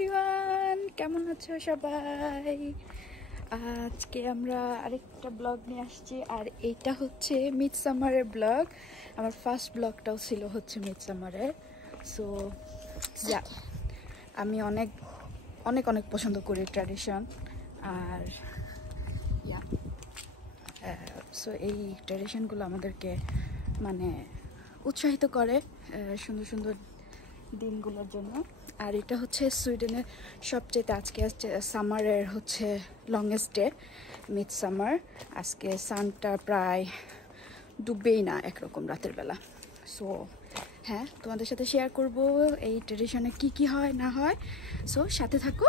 Everyone, কেমন আছো সবাই? আজকে আমরা আরেকটা ব্লগ নিয়ে আসছি, আর এইটা হচ্ছে মিডসামারের ব্লগ। আমার ফার্স্ট ব্লগটাও ছিল হচ্ছে মিডসামারের। সো ইয়া, আমি অনেক অনেক অনেক পছন্দ করি ট্র্যাডিশন, আর ইয়া সো এই ট্র্যাডিশনগুলো আমাদেরকে মানে উৎসাহিত করে সুন্দর সুন্দর দিনগুলোর জন্য। আর এটা হচ্ছে সুইডেনের সবচেয়ে আজকে সামারের হচ্ছে লংগেস্ট ডে, মিডসামার। আজকে সানটা প্রায় ডুববেই না একরকম রাতের বেলা। সো হ্যাঁ, তোমাদের সাথে শেয়ার করব এই ট্রেডিশনে কি কি হয় না হয়। সো সাথে থাকো।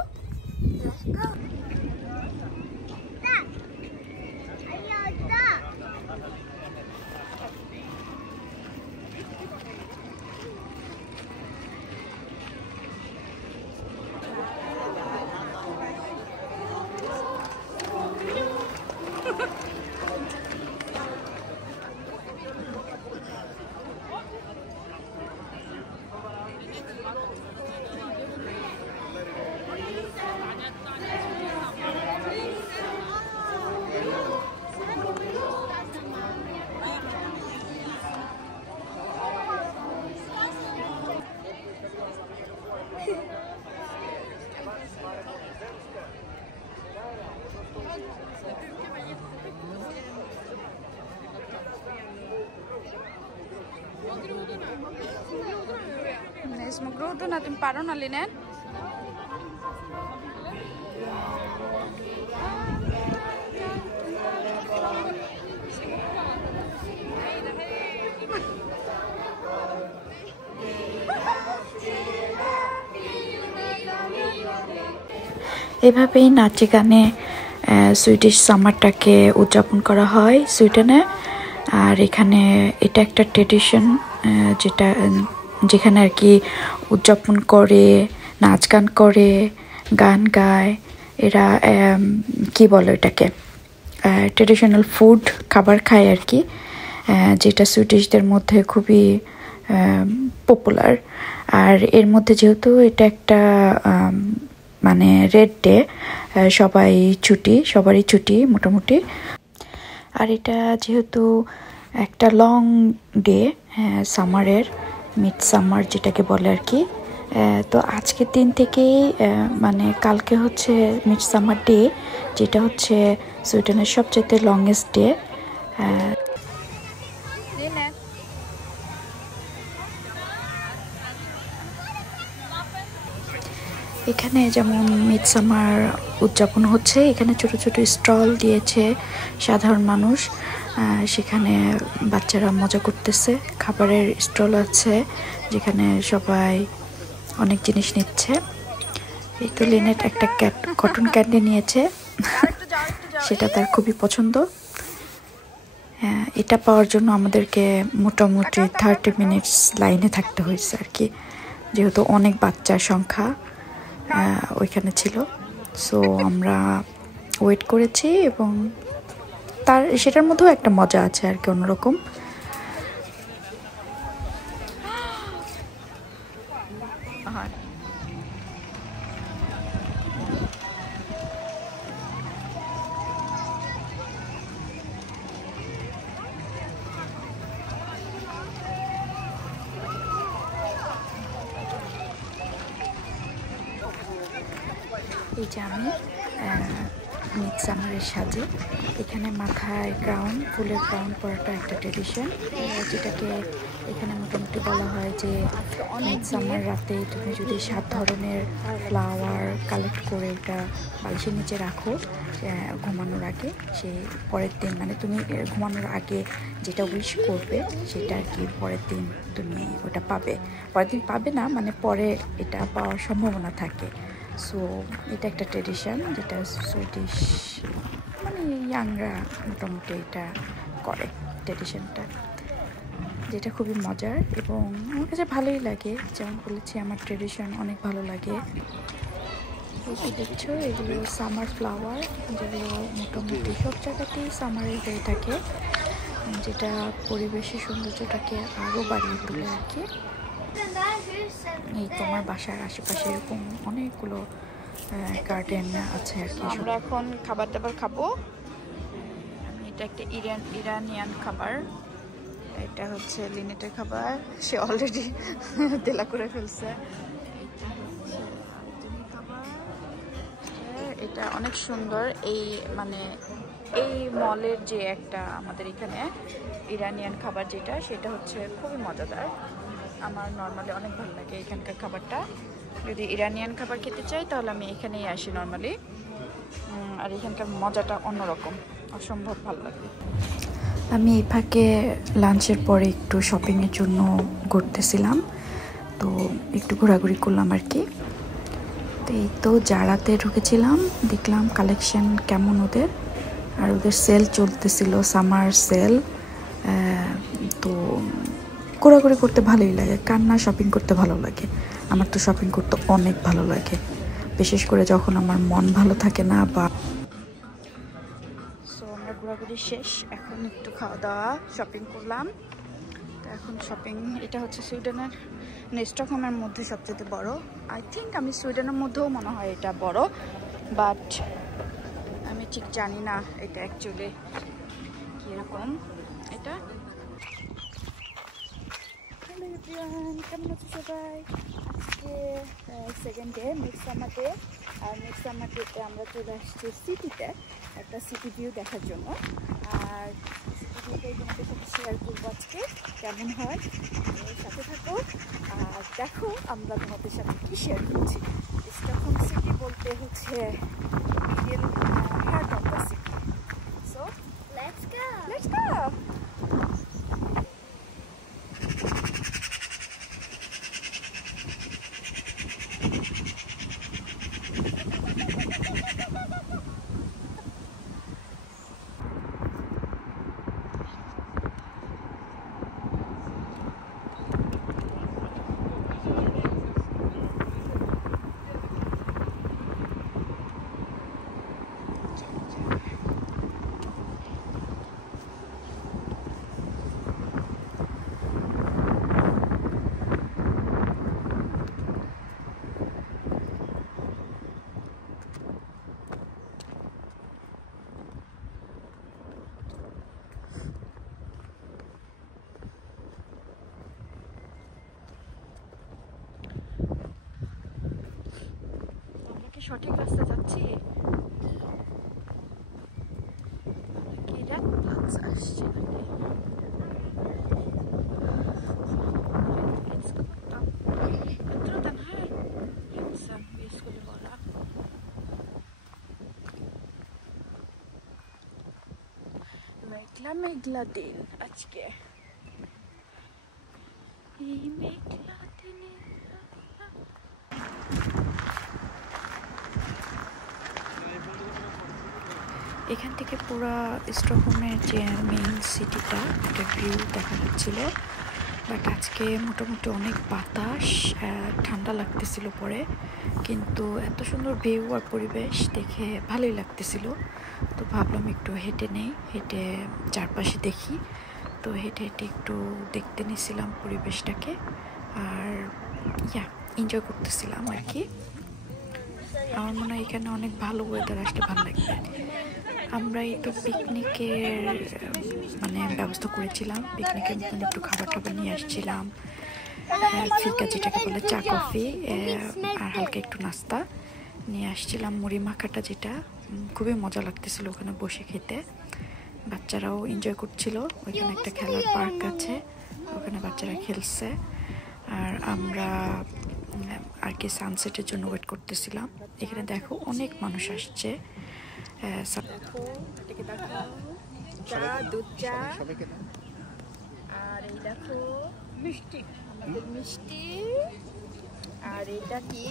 Små grodorna, de parorna, Linnea. এভাবেই নাচে গানে সুইডিশ সামারটাকে উদযাপন করা হয় সুইডেনে। আর এখানে এটা একটা ট্রেডিশন যেখানে আর কি উদযাপন করে, নাচ গান করে, গান গায় এরা। কি বলে এটাকে, ট্রেডিশনাল ফুড খাবার খায় আর কি, যেটা সুইডিশদের মধ্যে খুবই পপুলার। আর এর মধ্যে যেহেতু এটা একটা মানে রেড ডে, সবারই ছুটি মোটামুটি। আর এটা যেহেতু একটা লং ডে সামারের, মিডসামার যেটাকে বলে আর কি, তো আজকের দিন থেকেই মানে কালকে হচ্ছে মিডসামার ডে, যেটা হচ্ছে সুইডেনের সবচেয়ে লংগেস্ট ডে। এখানে যেমন মিডসামার উদযাপন হচ্ছে, এখানে ছোট ছোট স্টল দিয়েছে সাধারণ মানুষ, সেখানে বাচ্চারা মজা করতেছে। খাবারের স্টল আছে যেখানে সবাই অনেক জিনিস নিচ্ছে। এই তো লিনেট একটা কটন ক্যান্ডি নিয়েছে, সেটা তার খুবই পছন্দ। এটা পাওয়ার জন্য আমাদেরকে মোটামুটি 30 মিনিটস লাইনে থাকতে হয়েছে আর কি, যেহেতু অনেক বাচ্চার সংখ্যা ওইখানে ছিল। সো আমরা ওয়েট করেছি, এবং সেটার মধ্যেও একটা মজা আছে আর কি, অন্যরকম। এই যে আমি মিডসামারের সাজে, এখানে মাথায় ফুলের ক্রাউন পরাটা একটা ট্রেডিশন, যেটাকে এখানে মোটামুটি বলা হয় যে মিডসামার রাতে তুমি যদি 7 ধরনের ফ্লাওয়ার কালেক্ট করে এটা বালিশের নিচে রাখো ঘুমানোর আগে, সে পরের দিন মানে তুমি ঘুমানোর আগে যেটা উইশ করবে সেটা আর কি পরের দিন তুমি ওটা পাবে। পরের দিন পাবে না, মানে পরে এটা পাওয়ার সম্ভাবনা থাকে। সো এটা একটা ট্রেডিশন যেটা সুইডিশ মানে ইয়াংরা মোটামুটি এটা করে ট্রেডিশনটা, যেটা খুবই মজার এবং আমার কাছে ভালোই লাগে। যেমন বলেছি, আমার ট্রেডিশন অনেক ভালো লাগে। এই দেখছো, এগুলো সামার ফ্লাওয়ার, যেগুলো মোটামুটি সব জায়গাতেই সামারে হয়ে থাকে, যেটা পরিবেশের সৌন্দর্যটাকে আরও বাড়িয়ে তোলে আর কি। এই তোমার বাসার আশেপাশে এরকম অনেকগুলো গার্ডেন আছে আর কি। আমরা এখন খাবার দাবার খাবো। এটা একটা ইরানিয়ান খাবার, এটা হচ্ছে লিনেটের খাবার, সে অলরেডি তেলা করে ফেলছে। এটা হচ্ছে আরেকজনের খাবার, এটা অনেক সুন্দর। এই মানে এই মলের যে একটা আমাদের এখানে ইরানিয়ান খাবার যেটা, সেটা হচ্ছে খুবই মজাদার। আমার নর্মালি অনেক ভালো লাগে এখানকার খাবারটা। যদি ইরানিয়ান খাবার খেতে চাই তাহলে আমি এখানেই আসি নর্মালি। আর এখানকার মজাটা অন্যরকম, অসম্ভব ভালো লাগে। আমি এই ফাঁকে লাঞ্চের পরে একটু শপিংয়ের জন্য ঘুরতেছিলাম, তো একটু ঘোরাঘুরি করলাম আর কি। তো এই তো জারাতে ঢুকেছিলাম, দেখলাম কালেকশন কেমন ওদের, আর ওদের সেল চলতেছিল, সামার সেল। তো ঘোরাঘুরি করতে ভালোই লাগে, কার না শপিং করতে ভালো লাগে। আমার তো শপিং করতে অনেক ভালো লাগে, বিশেষ করে যখন আমার মন ভালো থাকে না বা। সো আমরা ঘোরাঘুরি শেষ, এখন একটু খাওয়া দাওয়া শপিং করলাম। তো এখন শপিং, এটা হচ্ছে সুইডেনের স্টকহোমের মধ্যে সবচেয়ে বড়। আই থিঙ্ক আমি সুইডেনের মধ্যেও মনে হয় এটা বড়, বাট আমি ঠিক জানি না এটা অ্যাকচুয়ালি কীরকম। এটা হ্যালো এভরিওয়ান, কেমন আছো সবাই? আজকে সেকেন্ড ডে মিডসামার ডে, আর মিডসামার ডেতে আমরা চলে আসছি সিটিতে একটা সিটি ভিউ দেখার জন্য। আর সিটি ভিউটাই তোমাদের সাথে শেয়ার করবো আজকে কেমন হয়, সাথে থাকো আর দেখো আমরা তোমাদের সাথে কী শেয়ার করছি। স্টকহোম সিটি বলতে হচ্ছে middle heart of the city. So let's go. সঠিক রাস্তা যাচ্ছি, কি রাত আসছে নাকি? মেঘলা মেঘলা দিন আজকে, এই মেঘলা দিনে এখান থেকে পুরো স্টকহোমের যে মেইন সিটিটা একটা ভিউ দেখা যাচ্ছিল। বাট আজকে মোটামুটি অনেক বাতাস, ঠান্ডা লাগতেছিল পরে, কিন্তু এত সুন্দর ভিউ আর পরিবেশ দেখে ভালোই লাগতেছিল। তো ভাবলাম একটু হেঁটে নেই, হেঁটে চারপাশে দেখি। তো হেঁটে হেঁটে একটু দেখতে নিয়েছিলাম পরিবেশটাকে, আর এনজয় করতেছিলাম আর কি। আমার মনে হয় এখানে অনেক ভালো ওয়েদার আসলে ভালো লাগবে। আমরা একটু পিকনিকের মানে ব্যবস্থা করেছিলাম, পিকনিকের মতন একটু খাবার টাবার নিয়ে আসছিলাম, ফিকা যেটাকে বলে চা কফি, আর হালকা একটু নাস্তা নিয়ে আসছিলাম। মুড়ি মাখাটা যেটা খুবই মজা লাগতেছিল ওখানে বসে খেতে, বাচ্চারাও এনজয় করছিল। ওইখানে একটা খেলার পার্ক আছে, ওখানে বাচ্চারা খেলছে, আর আমরা আর কি সানসেটের জন্য ওয়েট করতেছিলাম। এখানে দেখো অনেক মানুষ আসছে, চা, দুধ চা, আর এই দেখো মিষ্টি, আমাদের মিষ্টি, আর এটা কি,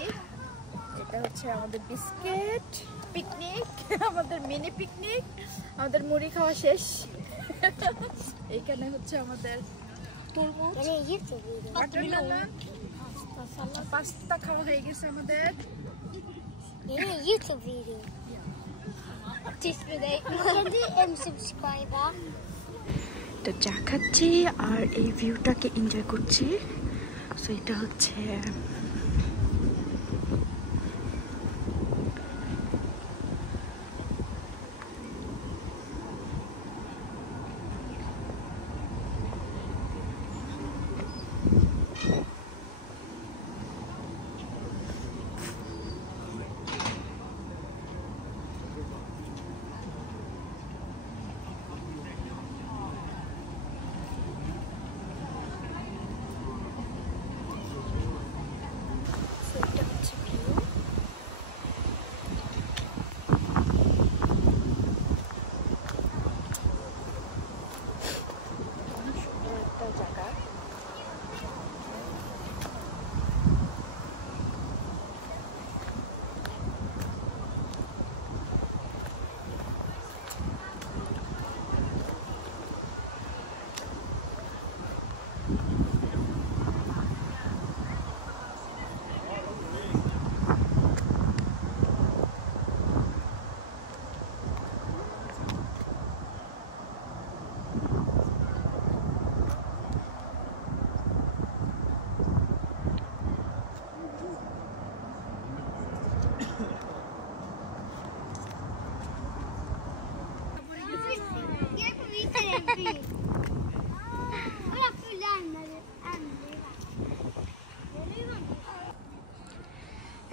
এটা হচ্ছে আমাদের বিস্কিট। পিকনিক, আমাদের মিনি পিকনিক, আমাদের মুড়ি খাওয়া শেষ। এখানে হচ্ছে আমাদের তরমুজ, পাস্তা খাওয়া হয়ে গেছে আমাদের। তো চা খাচ্ছি আর এই ভিউটাকে এনজয় করছি। সো এটা হচ্ছে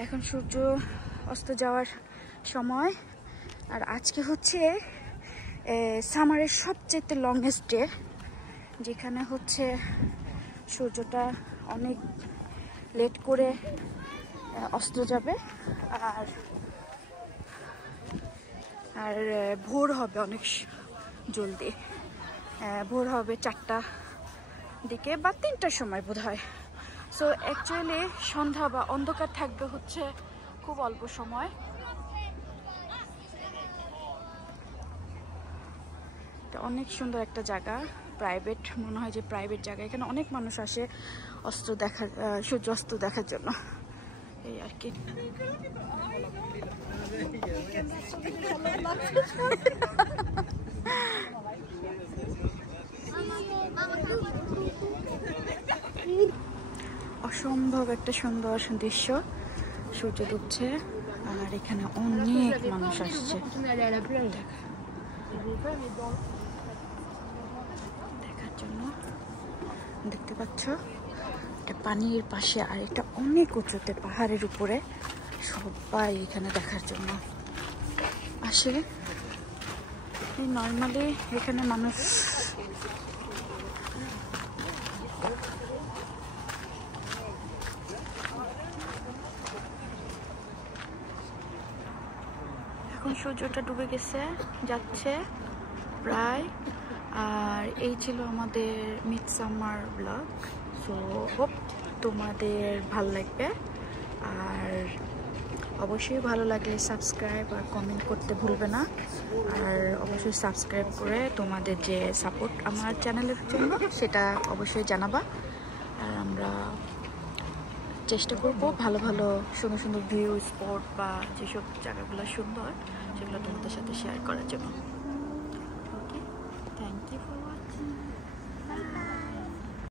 এখন সূর্য অস্ত যাওয়ার সময়। আর আজকে হচ্ছে সামারের সবচেয়ে লংগেস্ট ডে, যেখানে হচ্ছে সূর্যটা অনেক লেট করে অস্ত যাবে। আর আর ভোর হবে অনেক জলদি, ভোর হবে 4টার দিকে বা 3টার সময় বোধ হয়। সো অ্যাকচুয়ালি সন্ধ্যা বা অন্ধকার থাকবে হচ্ছে খুব অল্প সময়। এটা অনেক সুন্দর একটা জায়গা, প্রাইভেট মনে হয় যে প্রাইভেট জায়গা। এখানে অনেক মানুষ আসে সূর্যাস্ত দেখার জন্য, এই আর কি। অসম্ভব একটা সুন্দর দৃশ্য, সূর্য ডুবছে আর এখানে অনেক মানুষ আসছে দেখার জন্য। দেখতে পাচ্ছ এটা পানির পাশে, আর এটা অনেক উঁচুতে পাহাড়ের উপরে। সবাই এখানে দেখার জন্য আসে। নর্মালি এখানে মানুষ এখন সূর্যটা ডুবে গেছে, যাচ্ছে প্রায়। আর এই ছিল আমাদের মিডসামার ব্লগ। সো হোপ তোমাদের ভালো লাগবে। আর অবশ্যই ভালো লাগলে সাবস্ক্রাইব আর কমেন্ট করতে ভুলবে না। আর অবশ্যই সাবস্ক্রাইব করে তোমাদের যে সাপোর্ট আমার চ্যানেলের জন্য সেটা অবশ্যই জানাবা। আর আমরা চেষ্টা করব ভালো ভালো সুন্দর সুন্দর ভিউ স্পট বা যেসব জায়গাগুলো সুন্দর সেগুলো তোমাদের সাথে শেয়ার করার জন্য।